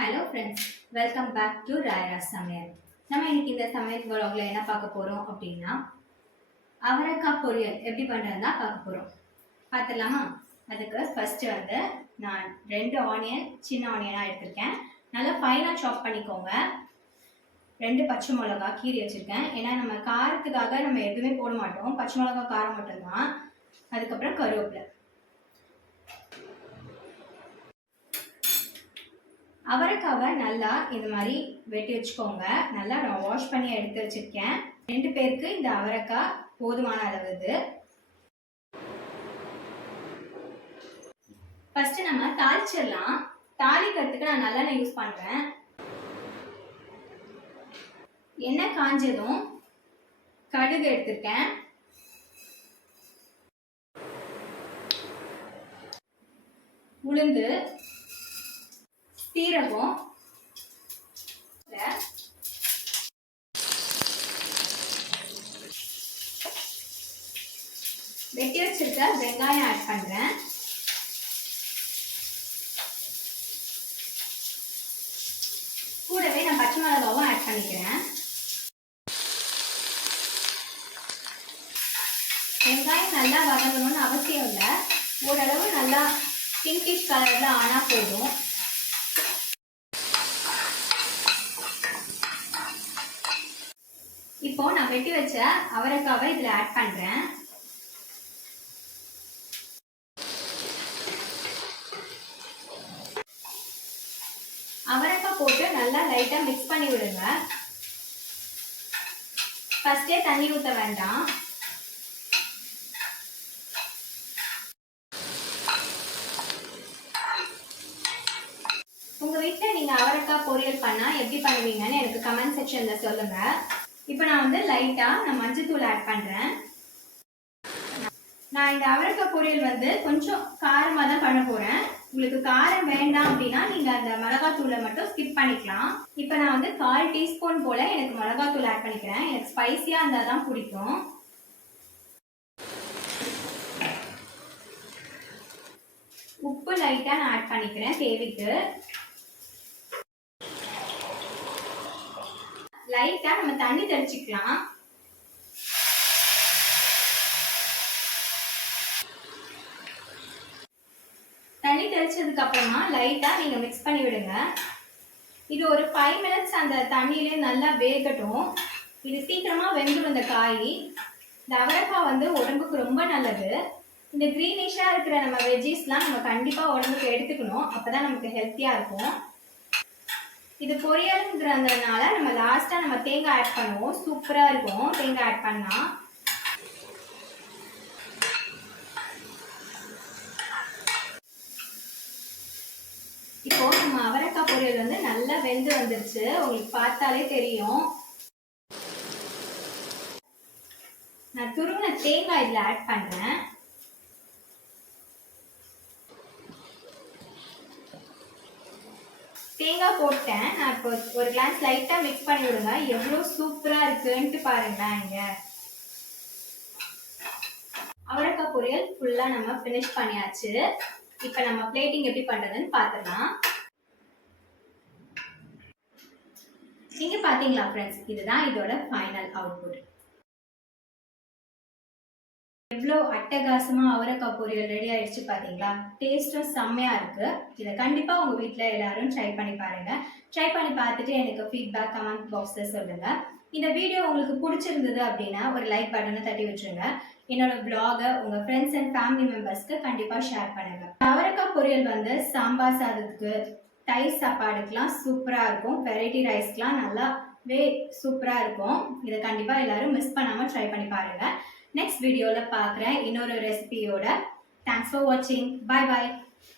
Hello friends, welcome back to Rayara Samayal. நம்ம இன்னைக்கு இந்த சமையல் vlogல என்ன பார்க்க போறோம் அப்படின்னா, அவரைக்காய் பொரியல் எப்படி பண்ணுறதுனா பார்க்க போறோம். பார்த்துடலாமா? அதுக்கு ஃபர்ஸ்ட் வந்து நான் 2 ஆனியன் சின்ன ஆனியனாக எடுத்திருக்கேன். நல்லா ஃபைனாக சாப் பண்ணிக்கோங்க. 2 பச்சை மிளகா கீரி வச்சுருக்கேன். ஏன்னா நம்ம காரத்துக்காக நம்ம எதுவுமே போட மாட்டோம், பச்சை மிளகா காரம் மட்டும்தான். அதுக்கப்புறம் கருவேப்பிலை. அவரைக்காவை நல்லா இந்த மாதிரி வெட்டி வச்சுக்கோங்க. நல்லா நான் வாஷ் பண்ணி எடுத்து வச்சிருக்கேன். 2 பேருக்கு இந்த அவரைக்காய் போதுமான அளவு இது. ஃபர்ஸ்ட் நம்ம தாளிச்சிடலாம். தாளிக்கிறதுக்கு நான் நல்லெண்ணெய் யூஸ் பண்றேன். எண்ணெய் காஞ்சதும் கடுகு எடுத்திருக்கேன். உளுந்து, சீரகம், வெட்டி வச்சிருக்க வெங்காயம் ஆட் பண்றேன். கூடவே நான் பச்சை மிளகாவும் ஆட் பண்ணிக்கிறேன். வெங்காயம் நல்லா வதங்கணும்னு அவசியம் இல்லை, ஓரளவு நல்லா பிங்கிஷ் கலர்ல ஆனா போதும். இப்போ நான் வெட்டி வச்ச அவரைக்காவை இதுல ஆட் பண்றேன். அவரைக்காய் போட்டு நல்லா லைட்டா மிக்ஸ் பண்ணி விடுங்க. ஃபர்ஸ்டே தண்ணி ஊற்ற வேண்டாம். உங்க வீட்டில் நீங்க அவரைக்காய் பொரியல் பண்ணா எப்படி பண்ணுவீங்கன்னு எனக்கு கமெண்ட் செக்ஷன்ல சொல்லுங்க. இப்போ நான் வந்து லைட்டா மஞ்சத்தூள் ஆட் பண்றேன். நான் இந்த அவரைக்காய் பொரியல் வந்து கொஞ்சம் காரமா தான் பண்ண போறேன். உங்களுக்கு காரம் வேண்டாம் அப்படின்னா நீங்க அந்த மிளகாத்தூளை மட்டும் ஸ்கிப் பண்ணிக்கலாம். இப்போ நான் வந்து 1/4 டீஸ்பூன் போல எனக்கு மிளகாத்தூள் ஆட் பண்ணிக்கிறேன். எனக்கு ஸ்பைசியா இருந்தா தான் பிடிக்கும். உப்பு லைட்டா நான் ஆட் பண்ணிக்கிறேன் தேவைக்கு. லைட்டா நம்ம தண்ணி தெளிச்சுக்கலாம். தண்ணி தெளிச்சதுக்கு அப்புறமா லைட்டா நீங்க மிக்ஸ் பண்ணி விடுங்க. இது ஒரு 5 மினிட்ஸ் அந்த தண்ணியிலே நல்லா வேகட்டும். இது சீக்கிரமா வெந்துடும் இந்த காய். இந்த அவரைக்காய் வந்து உடம்புக்கு ரொம்ப நல்லது. இந்த கிரீனிஷா இருக்கிற நம்ம வெஜ்ஜீஸ்லாம் நம்ம கண்டிப்பா உடம்புக்கு எடுத்துக்கணும். அப்பதான் நமக்கு ஹெல்த்தியா இருக்கும். இது பொரியல்ங்கிறதுனால நம்ம லாஸ்டா நம்ம தேங்காய் ஆட் பண்ணுவோம். சூப்பரா இருக்கும் தேங்காய் ஆட் பண்ணா. இப்போ நம்ம அவரைக்காய் பொரியல் வந்து நல்லா வெந்து வந்துருச்சு. உங்களுக்கு பார்த்தாலே தெரியும். நான் துருவின தேங்காய் இதுல ஆட் பண்றேன். தேங்காய் போட்டேன். நான் இப்போ ஒரு கிளாஸ் லைட்டா மிக்ஸ் பண்ணி விடுங்க. எவ்வளவு சூப்பரா இருக்குன்ட்டு பாருங்களேன். இங்க அவரைக்காய் பொரியல் ஃபுல்லா நம்ம ஃபினிஷ் பண்ணியாச்சு. இப்போ நம்ம பிளேட்டிங் எப்படி பண்றதுன்னு பார்த்துடலாம். நீங்க பாத்தீங்களா ஃப்ரெண்ட்ஸ், இதுதான் இதோட ஃபைனல் அவுட்புட். எவ்வளோ அட்டகாசமா அவரைக்காய் பொரியல் ரெடி ஆயிடுச்சு பாத்தீங்களா? டேஸ்டும் செம்மையா இருக்கு. இதை கண்டிப்பா உங்க வீட்டுல எல்லாரும் ட்ரை பண்ணி பாருங்க. ட்ரை பண்ணி பார்த்துட்டு எனக்கு ஃபீட்பேக் கமெண்ட் பாக்ஸ்ல சொல்லுங்க. இந்த வீடியோ உங்களுக்கு பிடிச்சிருந்தது அப்படின்னா ஒரு லைக் பட்டனை தட்டி வச்சுருங்க. என்னோட பிளாகை உங்க ஃப்ரெண்ட்ஸ் அண்ட் ஃபேமிலி மெம்பர்ஸ்க்கு கண்டிப்பா ஷேர் பண்ணுங்க. அவரைக்காய் பொரியல் வந்து சாம்பார் சாதத்துக்கு, தயிர் சாப்பாடுக்கெல்லாம் சூப்பரா இருக்கும். வெரைட்டி ரைஸ்க்குலாம் நல்லாவே சூப்பரா இருக்கும். இதை கண்டிப்பா எல்லாரும் மிஸ் பண்ணாம ட்ரை பண்ணி பாருங்க. நெக்ஸ்ட் வீடியோல பார்க்குறேன் இன்னொரு ரெசிபியோட. தேங்க்ஸ் ஃபார் வாட்சிங். Bye bye.